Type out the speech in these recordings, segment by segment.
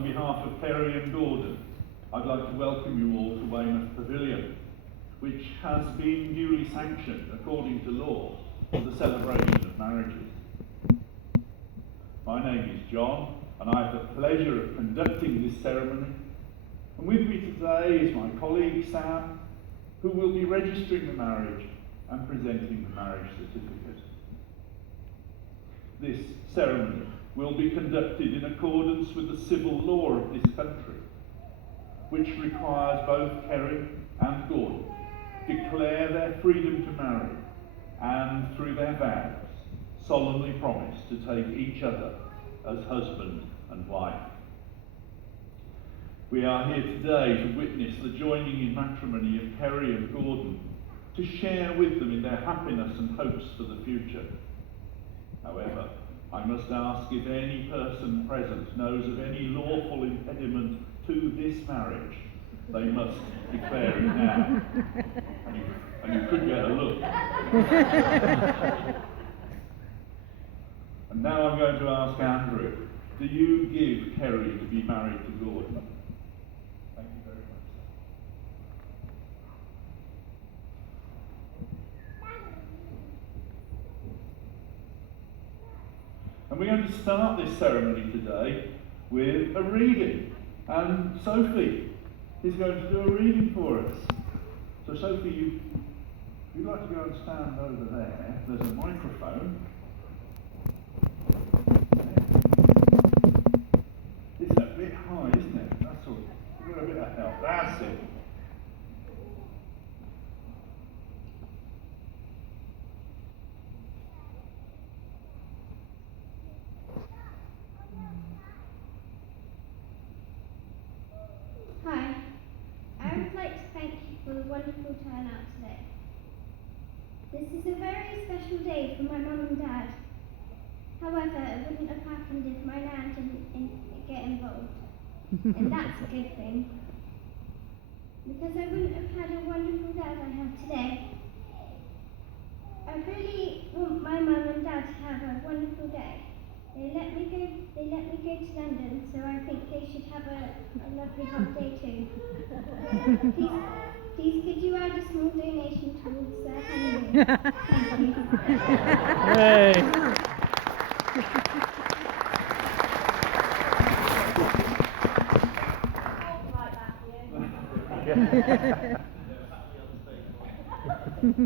on behalf of Keri and Gordon, I'd like to welcome you all to Weymouth Pavilion, which has been duly sanctioned according to law for the celebration of marriages. My name is John, and I have the pleasure of conducting this ceremony. And with me today is my colleague Sam, who will be registering the marriage and presenting the marriage certificate. This ceremony will be conducted in accordance with the civil law of this country, which requires both Keri and Gordon declare their freedom to marry and, through their vows, solemnly promise to take each other as husband and wife. We are here today to witness the joining in matrimony of Keri and Gordon, to share with them in their happiness and hopes for the future. However, I must ask if any person present knows of any lawful impediment to this marriage. They must declare it now. And you could get a look. And now I'm going to ask Andrew, do you give Keri to be married to Gordon? Thank you very much. And we're going to start this ceremony today with a reading. And Sophie is going to do a reading for us. So Sophie, you'd like to go and stand over there. There's a microphone. It's a bit high, isn't it? That's all. We've got a bit of help. That's it. Hi, I would like to thank you for the wonderful turnout today. This is a very special day for my mum and dad. However, it wouldn't have happened if my nan didn't get involved. And that's a good thing. Because I wouldn't have had a wonderful dad I have today. I really want my mum and dad to have a wonderful day. They let me go to London, so I think they should have a lovely holiday too. Please could you add a small donation towards their honeymoon? Thank you. Hey.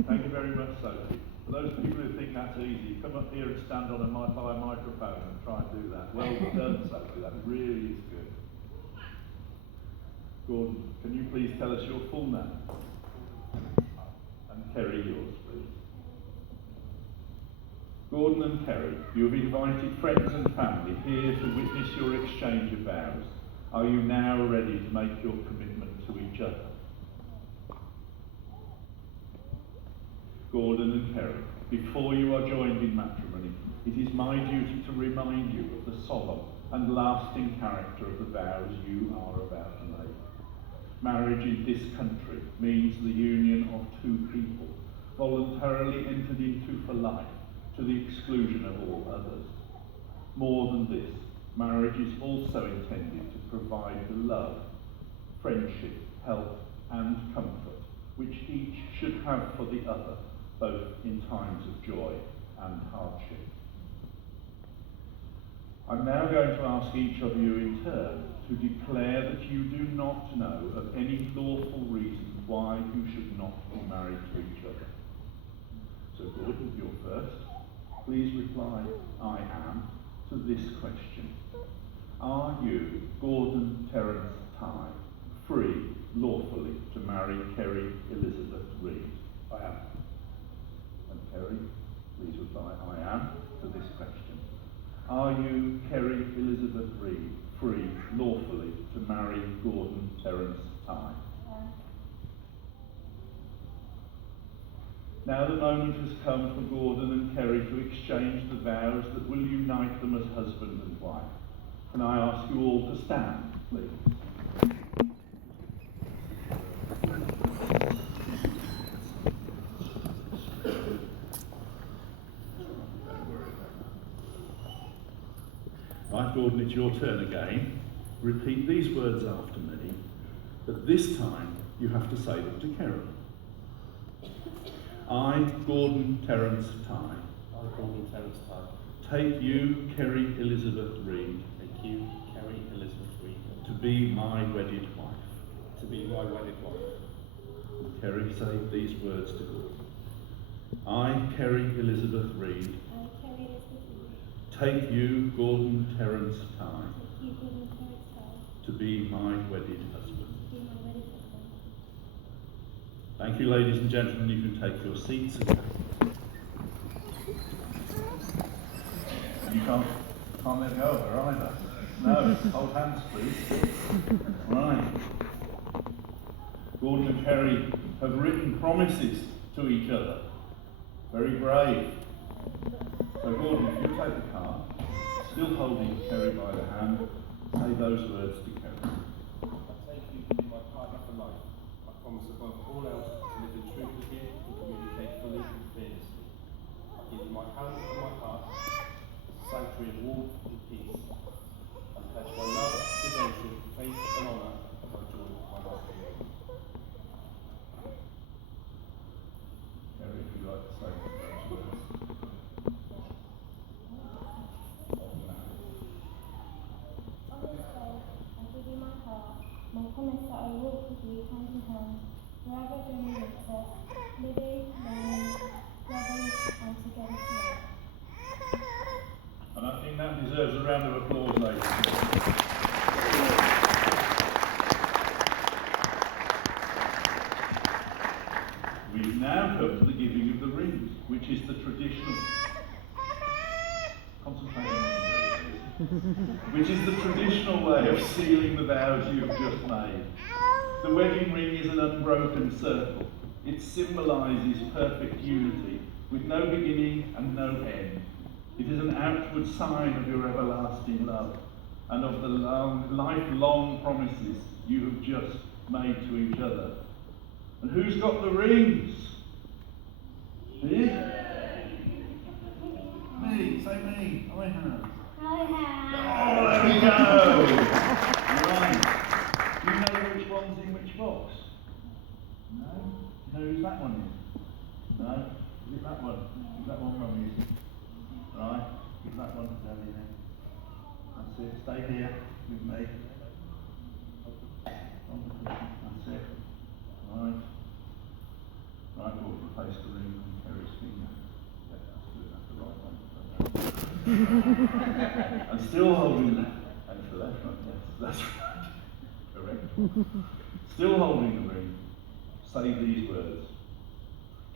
Thank you very much, Sophie. For those people who think that's easy, come up here and stand on a microphone and try and do that. Well done, Sophie. That really is good. Gordon, can you please tell us your full name? And Keri, yours, please. Gordon and Keri, you have invited friends and family here to witness your exchange of vows. Are you now ready to make your commitment to each other? Gordon and Keri, before you are joined in matrimony, it is my duty to remind you of the solemn and lasting character of the vows you are about to make. Marriage in this country means the union of two people, voluntarily entered into for life, to the exclusion of all others. More than this, marriage is also intended to provide the love, friendship, help, and comfort which each should have for the other, both in times of joy and hardship. I'm now going to ask each of you in turn to declare that you do not know of any lawful reason why you should not be married to each other. So Gordon, you're first. Please reply, I am, to this question. Are you, Gordon Terence Tighe, free lawfully to marry Keri Elizabeth Reed? I am. And Keri, please reply, I am, to this question. Are you, Keri Elizabeth Reed, free lawfully to marry Gordon Terence Tighe? Now the moment has come for Gordon and Keri to exchange the vows that will unite them as husband and wife. Can I ask you all to stand, please? Right, Gordon, it's your turn again. Repeat these words after me, but this time you have to say them to Keri. I, Gordon Terence Tighe, I, Gordon Terence Tighe, take you, Keri Elizabeth Reed, take you, Keri Elizabeth Reed, to be my wedded wife. to be my wedded wife. Keri, say these words to Gordon. I, Keri Elizabeth Reed, I, Keri Elizabeth Reed, take you, Gordon Terence Tighe, take you, Gordon Terence Tighe, to be my wedded husband. to be my wedded husband. Thank you, ladies and gentlemen. You can take your seats again. You can't let go of her either. No, hold hands, please. Right. Gordon and Keri have written promises to each other. Very brave. So Gordon, if you take the card, still holding Keri by the hand, say those words to Keri. I take you to be my partner for life. I promise above all else to live in truth with you and communicate fully and fearlessly. I give you my hand and my heart as a sanctuary of warmth and peace. I pledge my love, devotion, faith and honour as I join my husband. Keri, if you'd like to say those words. On this day, I give you my heart, my promise that I will walk with you hand in hand, wherever journey leads us, living, learning, loving, and together forever. And I think that deserves a round of applause, ladies and gentlemen. We've now come to the giving of the rings, which is the traditional. Concentrate on what I'm doing, which is the traditional way of sealing the vows you have just made. The wedding ring is an unbroken circle. It symbolises perfect unity, with no beginning and no end. It is an outward sign of your everlasting love and of the lifelong promises you have just made to each other. And who's got the rings? Me? Me, say me. I have. Oh, there we go. Right. Do you know which one's in which box? No? Do you know who's that one in? No? Is it that one? Is that one Mummy's? Right? Is that one down in there? That's it. Stay here with me. On the cushion. That's it. Right. Right, we'll replace the ring on Keri's finger. Yeah, that's good. That's the right one. And still holding that. And for that one, yes, that's right. Correct. Still holding the ring. Say these words.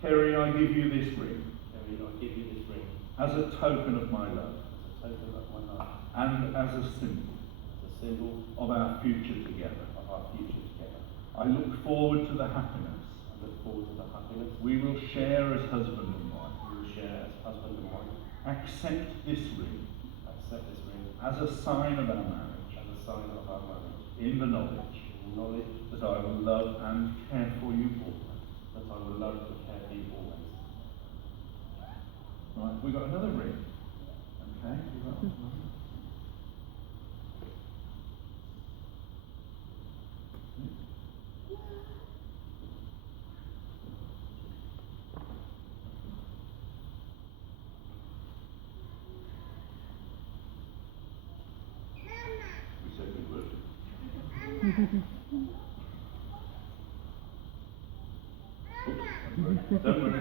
Keri, I give you this ring. Keri, I give you this ring As a token of my love. as a token of my love, And as a symbol as a symbol of our future together. of our future together. I look forward to the happiness I look forward to the happiness we will share as husband and wife. we will share as husband and wife. Accept this ring Accept this ring as a sign of our marriage, as a sign of our marriage, in the knowledge in knowledge that I will love and care for you always. that I will love and care for you always. Right, we've got another ring. Okay, we've got another ring. We said we would. Oops, don't worry.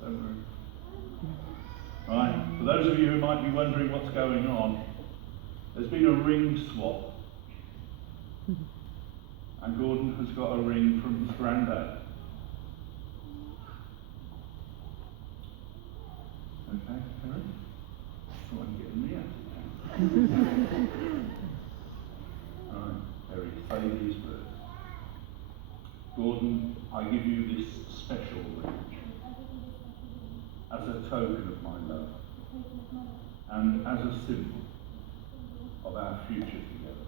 Don't worry. Right, for those of you who might be wondering what's going on, there's been a ring swap. And Gordon has got a ring from his granddad. Okay, Keri? Try and get me out. Right, Keri, say these words. Gordon, I give you this special ring as a token of my love and as a symbol of our future together.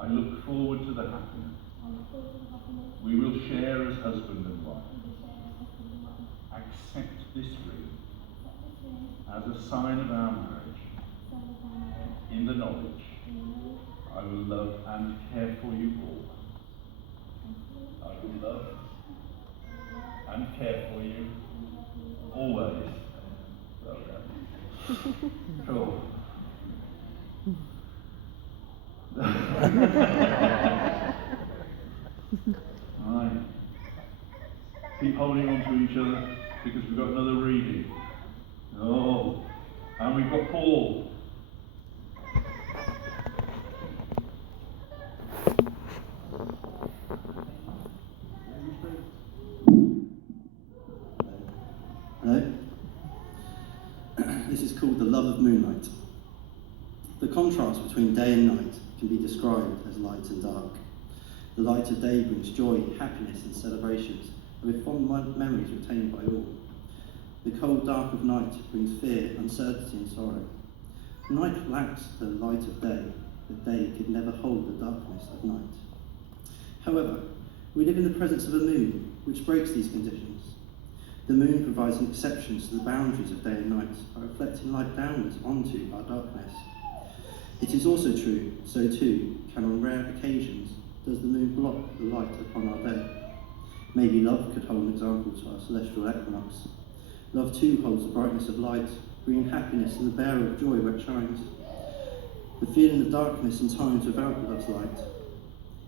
I look forward to the happiness we will share as husband and wife. Accept this ring as a sign of our marriage, in the knowledge I will love and care for you all. I will love and care for you always. Well done. Cool. Right. Keep holding on to each other because we've got another reading. Oh, and we've got Paul. Hello? This is called The Love of Moonlight. The contrast between day and night can be described as light and dark. The light of day brings joy, happiness and celebrations, and with fond memories retained by all. The cold dark of night brings fear, uncertainty and sorrow. Night lacks the light of day, but day could never hold the darkness of night. However, we live in the presence of a moon, which breaks these conditions. The moon provides an exception to the boundaries of day and night by reflecting light downwards onto our darkness. It is also true, so too, can on rare occasions, does the moon block the light upon our day. Maybe love could hold an example to our celestial equinox. Love too holds the brightness of light, bringing happiness and the bearer of joy where it shines. The feeling of darkness in times without love's light.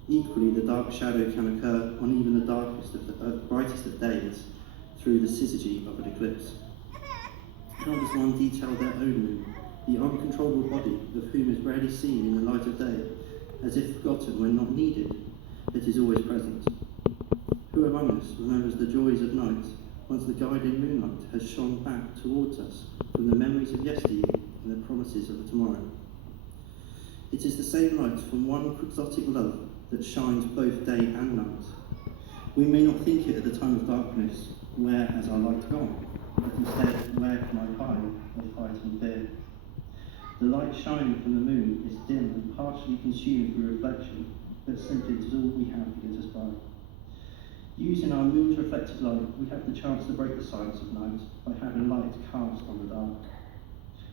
Equally, the dark shadow can occur on even the darkest of the brightest of days through the syzygy of an eclipse. How does one detail their own moon, the uncontrollable body of whom is rarely seen in the light of day, as if forgotten when not needed, yet is always present? Who among us remembers the joys of night, once the guiding moonlight has shone back towards us from the memories of yesteryear and the promises of the tomorrow? It is the same light from one quixotic love that shines both day and night. We may not think it at the time of darkness, where has our light gone? But instead, where can I hide of fright and fear? The light shining from the moon is dim and partially consumed through reflection, but simply it is all we have to get us by. Using our moon's reflected light, we have the chance to break the silence of night by having light cast on the dark.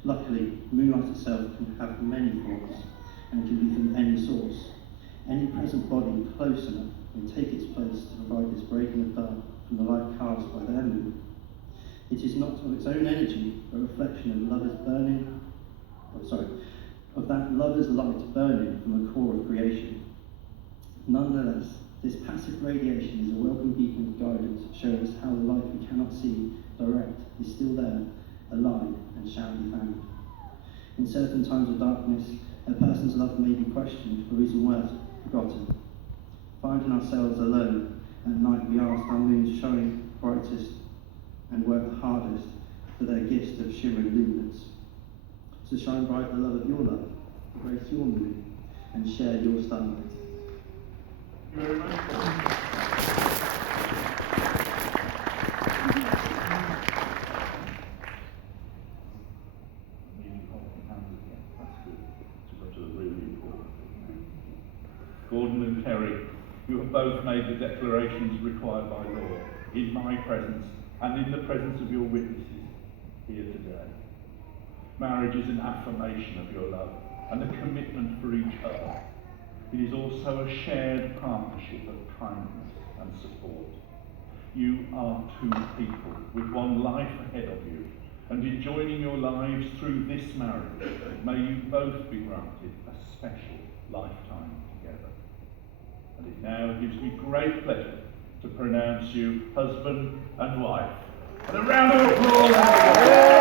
Luckily, moonlight itself can have many forms and can be from any source. Any present body close enough may take its place to provide this breaking of dark from the light cast by their moon. It is not of its own energy, but a reflection of that lover's light burning from the core of creation. Nonetheless, this passive radiation is a welcome beacon of guidance, showing us how the light we cannot see direct is still there, alive, and shall be found. In certain times of darkness, a person's love may be questioned or even worse, forgotten. Finding ourselves alone at night, we ask our moons shine brightest and work the hardest for their gifts of shimmering luminance. So shine bright the love of your love, embrace your moon, and share your starlight. Thank you very much. Gordon and Keri, you have both made the declarations required by law, in my presence and in the presence of your witnesses here today. Marriage is an affirmation of your love and a commitment for each other. It is also a shared partnership of kindness and support. You are two people with one life ahead of you, and in joining your lives through this marriage, may you both be granted a special lifetime together. And it now gives me great pleasure to pronounce you husband and wife. And a round of applause.